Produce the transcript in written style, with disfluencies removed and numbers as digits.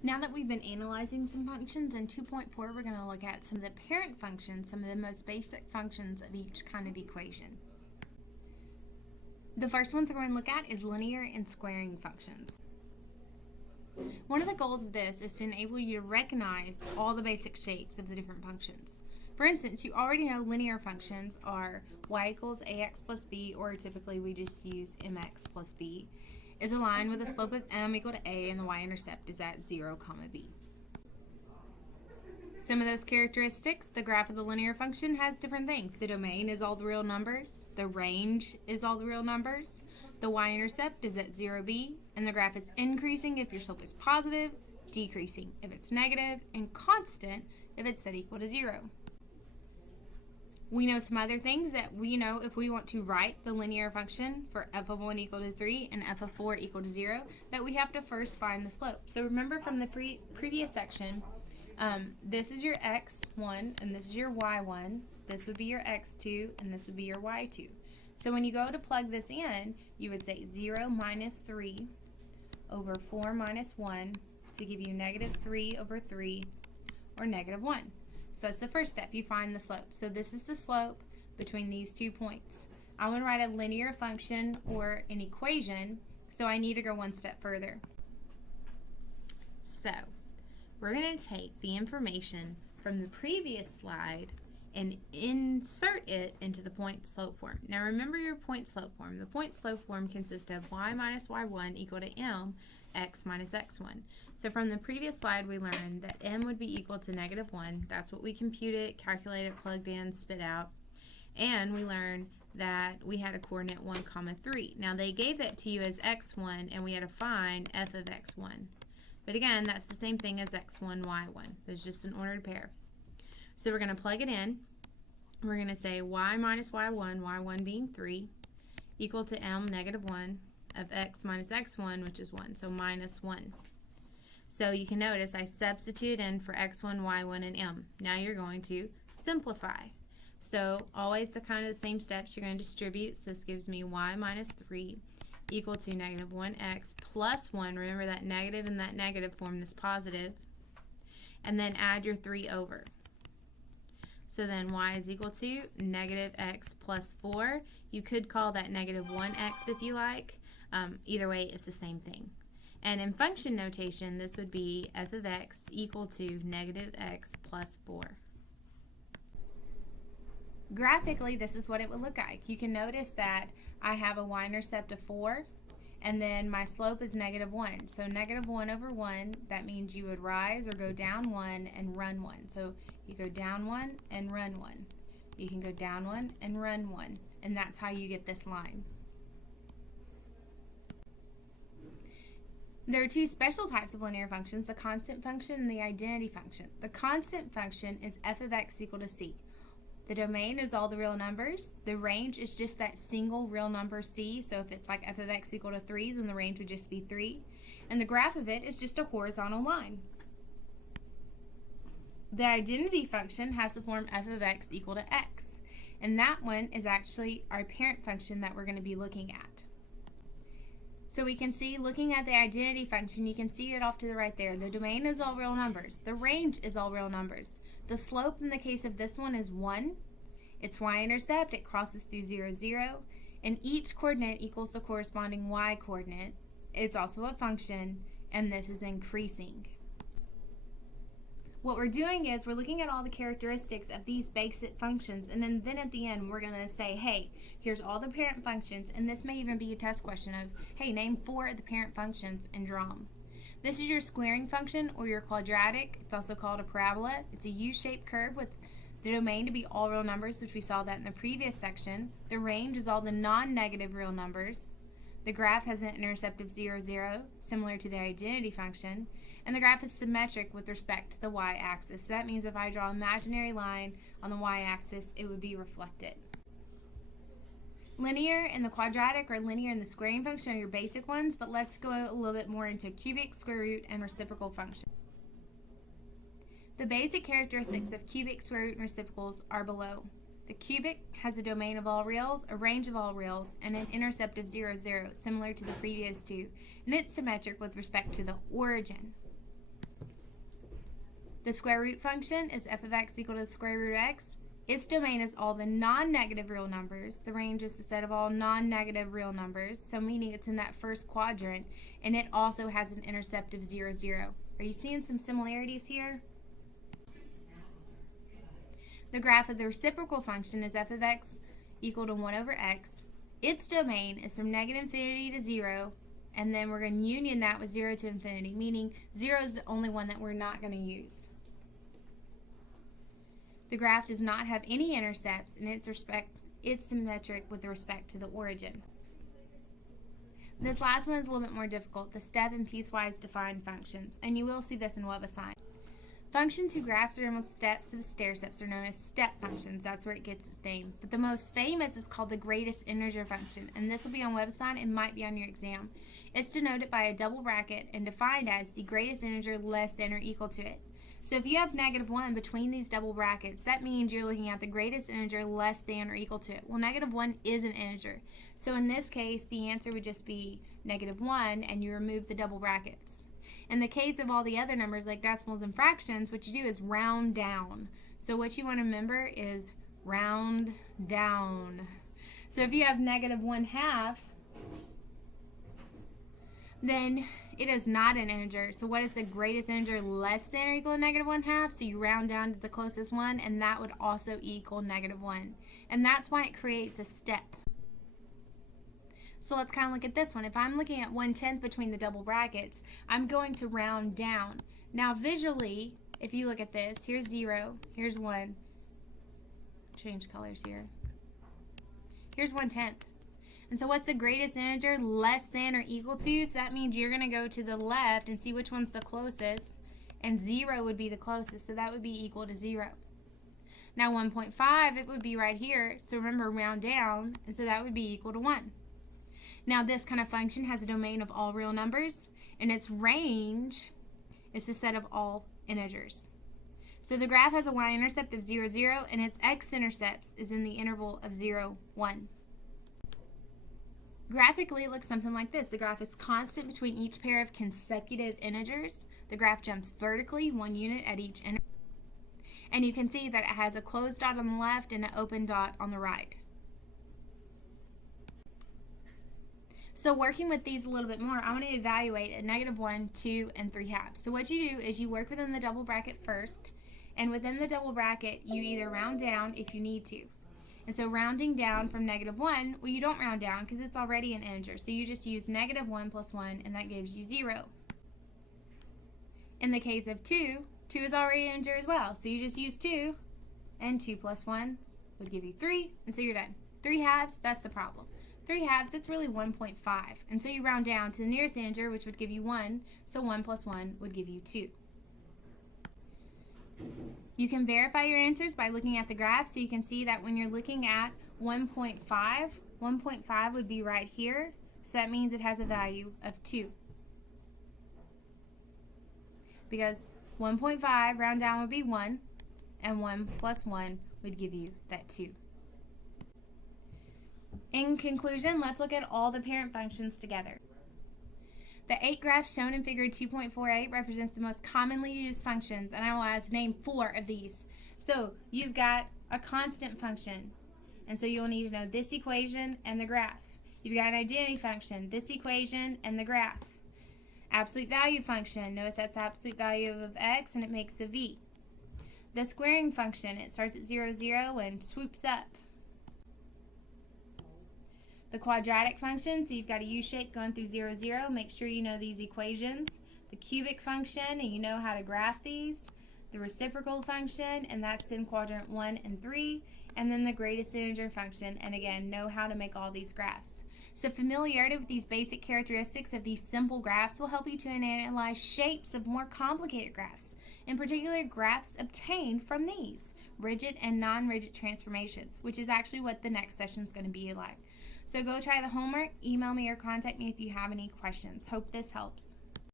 Now that we've been analyzing some functions, in 2.4 we're going to look at some of the parent functions, some of the most basic functions of each kind of equation. The first ones we're going to look at is linear and squaring functions. One of the goals of this is to enable you to recognize all the basic shapes of the different functions. For instance, you already know linear functions are y equals ax plus b, or typically we just use mx plus b, is a line with a slope of m equal to a and the y-intercept is at 0, b. Some of those characteristics, the graph of the linear function has different things. The domain is all the real numbers, the range is all the real numbers, the y-intercept is at 0b, and the graph is increasing if your slope is positive, decreasing if it's negative, and constant if it's set equal to 0. We know some other things that we know if we want to write the linear function for f of 1 equal to 3 and f of 4 equal to 0, that we have to first find the slope. So remember from the previous section, this is your x1 and this is your y1, this would be your x2 and this would be your y2. So when you go to plug this in, you would say 0 minus 3 over 4 minus 1 to give you negative 3 over 3 or negative 1. So that's the first step, you find the slope. So this is the slope between these 2 points. I want to write a linear function or an equation, so I need to go one step further. So we're going to take the information from the previous slide and insert it into the point slope form. Now remember your point slope form. The point slope form consists of y minus y1 equal to m x minus x1. So from the previous slide we learned that m would be equal to negative 1. That's what we computed, calculated, plugged in, spit out. And we learned that we had a coordinate 1, 3. Now they gave that to you as x1 and we had to find f of x1. But again, that's the same thing as x1, y1. There's just an ordered pair. So we're going to plug it in. We're going to say y minus y1, y1 being 3, equal to m negative 1 of x minus x1, which is 1, so minus 1. So you can notice I substitute in for x1, y1, and m. Now you're going to simplify. So always the kind of the same steps, you're going to distribute. So this gives me y minus 3 equal to negative 1x plus 1. Remember that negative and that negative form this positive. And then add your 3 over. So then y is equal to negative x plus 4. You could call that negative 1x if you like. Either way, it's the same thing. And in function notation, this would be f of x equal to negative x plus 4. Graphically, this is what it would look like. You can notice that I have a y-intercept of 4, and then my slope is negative 1. So negative 1 over 1, that means you would rise or go down 1 and run 1. So you go down 1 and run 1. You can go down 1 and run 1. And that's how you get this line. There are two special types of linear functions, the constant function and the identity function. The constant function is f of x equal to c. The domain is all the real numbers. The range is just that single real number c. So if it's like f of x equal to 3, then the range would just be 3. And the graph of it is just a horizontal line. The identity function has the form f of x equal to x. And that one is actually our parent function that we're going to be looking at. So we can see, looking at the identity function, you can see it off to the right there. The domain is all real numbers. The range is all real numbers. The slope in the case of this one is 1. Its y-intercept, it crosses through 0, 0. And each coordinate equals the corresponding y coordinate. It's also a function, and this is increasing. What we're doing is we're looking at all the characteristics of these basic functions, and then at the end we're going to say, hey, here's all the parent functions, and this may even be a test question of, hey, name 4 of the parent functions and draw them. This is your squaring function or your quadratic. It's also called a parabola. It's a U-shaped curve with the domain to be all real numbers, which we saw that in the previous section. The range is all the non-negative real numbers. The graph has an intercept of 0, 0, similar to the identity function. And the graph is symmetric with respect to the y-axis. So that means if I draw an imaginary line on the y-axis, it would be reflected. Linear and the quadratic, or linear and the squaring function, are your basic ones, but let's go a little bit more into cubic, square root, and reciprocal functions. The basic characteristics of cubic, square root, and reciprocals are below. The cubic has a domain of all reals, a range of all reals, and an intercept of 0, 0, similar to the previous two, and it's symmetric with respect to the origin. The square root function is f of x equal to the square root of x. Its domain is all the non-negative real numbers. The range is the set of all non-negative real numbers, so meaning it's in that first quadrant, and it also has an intercept of 0, 0. Are you seeing some similarities here? The graph of the reciprocal function is f of x equal to 1 over x. Its domain is from negative infinity to 0, and then we're going to union that with 0 to infinity, meaning 0 is the only one that we're not going to use. The graph does not have any intercepts, and it's symmetric with respect to the origin. This last one is a little bit more difficult, the step and piecewise defined functions, and you will see this in WebAssign. Functions whose graphs are almost steps of stair-steps are known as step functions. That's where it gets its name. But the most famous is called the greatest integer function, and this will be on WebAssign. It might be on your exam. It's denoted by a double bracket and defined as the greatest integer less than or equal to it. So if you have -1 between these double brackets, that means you're looking at the greatest integer less than or equal to it. Well, -1 is an integer. So in this case, the answer would just be -1, and you remove the double brackets. In the case of all the other numbers like decimals and fractions, what you do is round down. So what you want to remember is round down. So if you have -1/2, then it is not an integer. So what is the greatest integer less than or equal to -1/2? So you round down to the closest one, and that would also equal -1. And that's why it creates a step. So let's kind of look at this one. If I'm looking at 1/10 between the double brackets, I'm going to round down. Now visually, if you look at this, here's 0, here's 1. Change colors here. Here's 1/10. And so what's the greatest integer less than or equal to? So that means you're going to go to the left and see which one's the closest, and 0 would be the closest, so that would be equal to 0. Now 1.5, it would be right here, so remember, round down, and so that would be equal to 1. Now this kind of function has a domain of all real numbers, and its range is the set of all integers. So the graph has a y-intercept of 0, 0, and its x-intercepts is in the interval of 0, 1. Graphically, it looks something like this. The graph is constant between each pair of consecutive integers. The graph jumps vertically 1 unit at each interval. And you can see that it has a closed dot on the left and an open dot on the right. So working with these a little bit more, I want to evaluate at -1, 2, and 3/2. So what you do is you work within the double bracket first, and within the double bracket, you either round down if you need to. And so rounding down from -1, well, you don't round down because it's already an integer. So you just use -1 plus 1, and that gives you 0. In the case of 2, 2 is already an integer as well. So you just use 2, and 2 plus 1 would give you 3, and so you're done. 3/2, that's the problem. 3/2, that's really 1.5. And so you round down to the nearest integer, which would give you 1. So 1 plus 1 would give you 2. You can verify your answers by looking at the graph. So you can see that when you're looking at 1.5, 1.5 would be right here. So that means it has a value of 2. Because 1.5 round down would be 1, and 1 plus 1 would give you that 2. In conclusion, let's look at all the parent functions together. The 8 graphs shown in figure 2.48 represents the most commonly used functions, and I will ask name 4 of these. So you've got a constant function, and so you'll need to know this equation and the graph. You've got an identity function, this equation and the graph. Absolute value function, notice that's absolute value of x and it makes the v. The squaring function, it starts at 0, 0 and swoops up. The quadratic function, so you've got a U-shape going through 0, 0. Make sure you know these equations. The cubic function, and you know how to graph these. The reciprocal function, and that's in quadrant 1 and 3. And then the greatest integer function, and again, know how to make all these graphs. So familiarity with these basic characteristics of these simple graphs will help you to analyze shapes of more complicated graphs. In particular, graphs obtained from these rigid and non-rigid transformations, which is actually what the next session is going to be like. So go try the homework, email me or contact me if you have any questions. Hope this helps.